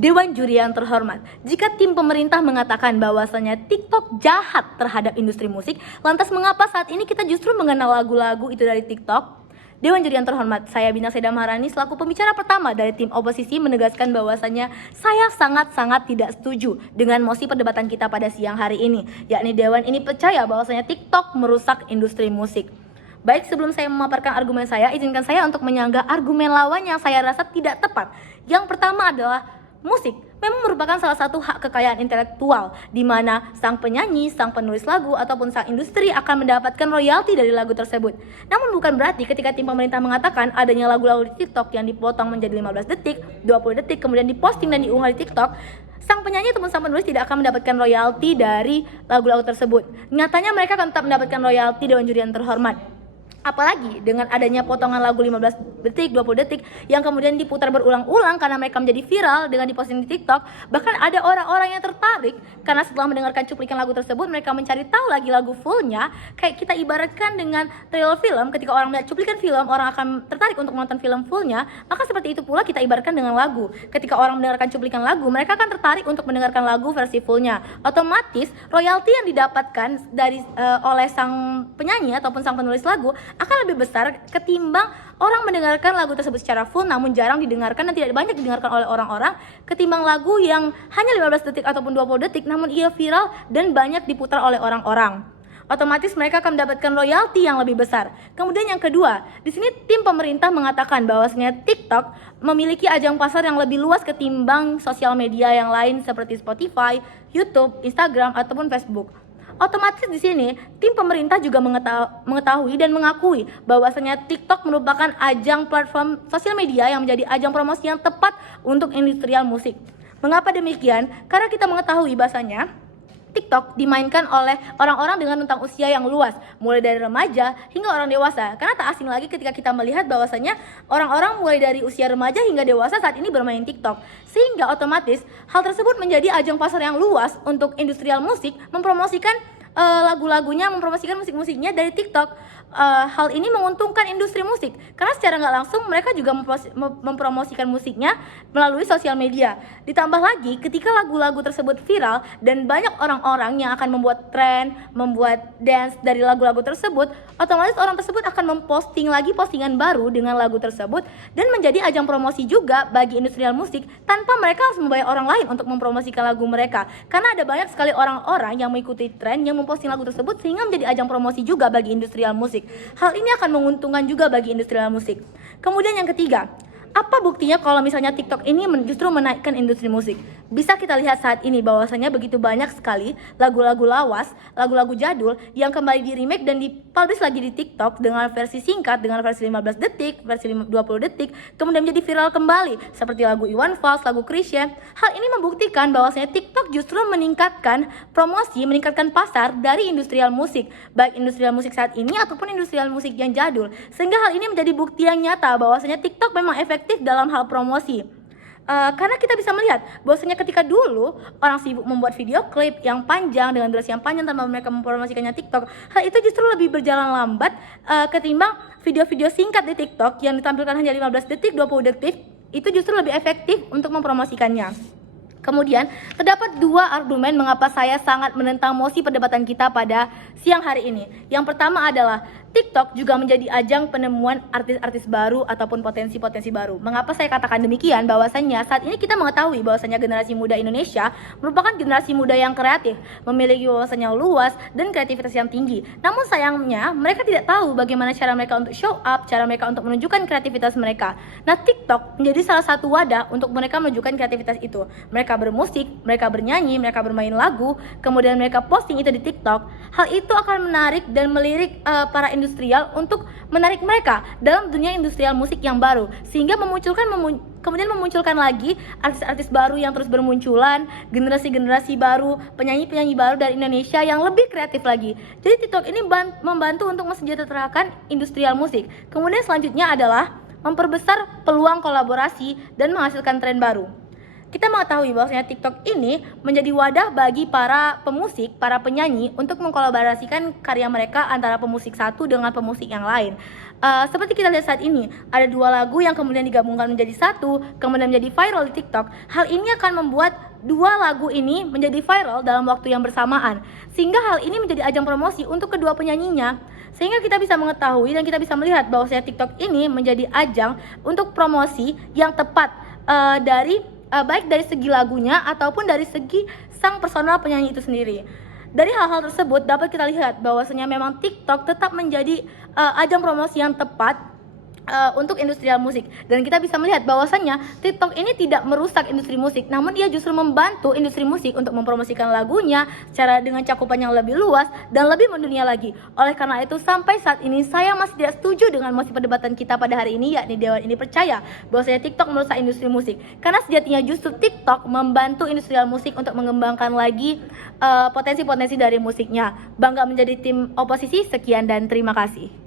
Dewan Juri yang terhormat, jika tim pemerintah mengatakan bahwasanya TikTok jahat terhadap industri musik, lantas mengapa saat ini kita justru mengenal lagu-lagu itu dari TikTok? Dewan Juri yang terhormat, saya Bina Seda Maharani selaku pembicara pertama dari tim oposisi menegaskan bahwasanya saya sangat-sangat tidak setuju dengan mosi perdebatan kita pada siang hari ini, yakni Dewan ini percaya bahwasanya TikTok merusak industri musik. Baik, sebelum saya memaparkan argumen saya, izinkan saya untuk menyanggah argumen lawan yang saya rasa tidak tepat. Yang pertama adalah musik memang merupakan salah satu hak kekayaan intelektual di mana sang penyanyi, sang penulis lagu ataupun sang industri akan mendapatkan royalti dari lagu tersebut. Namun bukan berarti ketika tim pemerintah mengatakan adanya lagu-lagu di TikTok yang dipotong menjadi 15 detik, 20 detik kemudian diposting dan diunggah di TikTok, sang penyanyi ataupun sang penulis tidak akan mendapatkan royalti dari lagu-lagu tersebut. Nyatanya mereka akan tetap mendapatkan royalti Dewan Juri yang terhormat. Apalagi dengan adanya potongan lagu 15 detik, 20 detik yang kemudian diputar berulang-ulang karena mereka menjadi viral dengan diposting di TikTok. Bahkan ada orang-orang yang tertarik karena setelah mendengarkan cuplikan lagu tersebut mereka mencari tahu lagi lagu fullnya. Kayak kita ibaratkan dengan trailer film, ketika orang melihat cuplikan film orang akan tertarik untuk menonton film fullnya. Maka seperti itu pula kita ibaratkan dengan lagu. Ketika orang mendengarkan cuplikan lagu mereka akan tertarik untuk mendengarkan lagu versi fullnya. Otomatis royalti yang didapatkan dari oleh sang penyanyi ataupun sang penulis lagu akan lebih besar ketimbang orang mendengarkan lagu tersebut secara full namun jarang didengarkan dan tidak banyak didengarkan oleh orang-orang ketimbang lagu yang hanya 15 detik ataupun 20 detik namun ia viral dan banyak diputar oleh orang-orang. Otomatis mereka akan mendapatkan royalti yang lebih besar. Kemudian yang kedua, di sini tim pemerintah mengatakan bahwasanya TikTok memiliki ajang pasar yang lebih luas ketimbang sosial media yang lain seperti Spotify, YouTube, Instagram ataupun Facebook. Otomatis di sini tim pemerintah juga mengetahui dan mengakui bahwasanya TikTok merupakan ajang platform sosial media yang menjadi ajang promosi yang tepat untuk industrial musik. Mengapa demikian? Karena kita mengetahui bahwasanya TikTok dimainkan oleh orang-orang dengan rentang usia yang luas, mulai dari remaja hingga orang dewasa. Karena tak asing lagi ketika kita melihat bahwasanya orang-orang mulai dari usia remaja hingga dewasa saat ini bermain TikTok. Sehingga otomatis hal tersebut menjadi ajang pasar yang luas untuk industrial musik mempromosikan lagu-lagunya, mempromosikan musik-musiknya dari TikTok. Hal ini menguntungkan industri musik karena secara nggak langsung mereka juga mempromosikan musiknya melalui sosial media. Ditambah lagi ketika lagu-lagu tersebut viral dan banyak orang-orang yang akan membuat tren, membuat dance dari lagu-lagu tersebut, otomatis orang tersebut akan memposting lagi postingan baru dengan lagu tersebut dan menjadi ajang promosi juga bagi industrial musik tanpa mereka harus membayar orang lain untuk mempromosikan lagu mereka. Karena ada banyak sekali orang-orang yang mengikuti tren yang memposting lagu tersebut sehingga menjadi ajang promosi juga bagi industrial musik. Hal ini akan menguntungkan juga bagi industrial musik. Kemudian yang ketiga, apa buktinya kalau misalnya TikTok ini justru menaikkan industri musik? Bisa kita lihat saat ini bahwasanya begitu banyak sekali lagu-lagu lawas, lagu-lagu jadul yang kembali di remake dan dipublish lagi di TikTok dengan versi singkat, dengan versi 15 detik, versi 20 detik, kemudian menjadi viral kembali seperti lagu Iwan Fals, lagu Chrisye. Hal ini membuktikan bahwasanya TikTok justru meningkatkan promosi, meningkatkan pasar dari industrial musik, baik industrial musik saat ini ataupun industrial musik yang jadul. Sehingga hal ini menjadi bukti yang nyata bahwasanya TikTok memang efektif dalam hal promosi. Karena kita bisa melihat bahwasanya ketika dulu orang sibuk membuat video klip yang panjang dengan durasi yang panjang tanpa mereka mempromosikannya TikTok, hal itu justru lebih berjalan lambat ketimbang video-video singkat di TikTok yang ditampilkan hanya 15 detik, 20 detik, itu justru lebih efektif untuk mempromosikannya. Kemudian, terdapat dua argumen mengapa saya sangat menentang mosi perdebatan kita pada siang hari ini. Yang pertama adalah TikTok juga menjadi ajang penemuan artis-artis baru ataupun potensi-potensi baru. Mengapa saya katakan demikian? Bahwasanya saat ini kita mengetahui bahwasanya generasi muda Indonesia merupakan generasi muda yang kreatif, memiliki wawasan yang luas dan kreativitas yang tinggi. Namun sayangnya mereka tidak tahu bagaimana cara mereka untuk show up, cara mereka untuk menunjukkan kreativitas mereka. Nah, TikTok menjadi salah satu wadah untuk mereka menunjukkan kreativitas itu. Mereka bermusik, mereka bernyanyi, mereka bermain lagu, kemudian mereka posting itu di TikTok. Hal itu akan menarik dan melirik para industrial untuk menarik mereka dalam dunia industrial musik yang baru, sehingga kemudian memunculkan lagi artis-artis baru yang terus bermunculan, generasi-generasi baru, penyanyi-penyanyi baru dari Indonesia yang lebih kreatif lagi. Jadi TikTok ini membantu untuk mensejahterakan industrial musik. Kemudian selanjutnya adalah memperbesar peluang kolaborasi dan menghasilkan tren baru. Kita mengetahui bahwasanya TikTok ini menjadi wadah bagi para pemusik, para penyanyi untuk mengkolaborasikan karya mereka antara pemusik satu dengan pemusik yang lain. Seperti kita lihat saat ini, ada dua lagu yang kemudian digabungkan menjadi satu, kemudian menjadi viral di TikTok. Hal ini akan membuat dua lagu ini menjadi viral dalam waktu yang bersamaan, sehingga hal ini menjadi ajang promosi untuk kedua penyanyinya. Sehingga kita bisa mengetahui dan kita bisa melihat bahwasanya TikTok ini menjadi ajang untuk promosi yang tepat baik dari segi lagunya ataupun dari segi sang personal penyanyi itu sendiri. Dari hal-hal tersebut dapat kita lihat bahwasanya memang TikTok tetap menjadi ajang promosi yang tepat untuk industrial musik, dan kita bisa melihat bahwasanya TikTok ini tidak merusak industri musik, namun ia justru membantu industri musik untuk mempromosikan lagunya secara dengan cakupan yang lebih luas dan lebih mendunia lagi. Oleh karena itu, sampai saat ini saya masih tidak setuju dengan mosi perdebatan kita pada hari ini, yakni Dewan ini percaya bahwasanya TikTok merusak industri musik, karena sejatinya justru TikTok membantu industrial musik untuk mengembangkan lagi potensi-potensi dari musiknya. Bangga menjadi tim oposisi. Sekian dan terima kasih.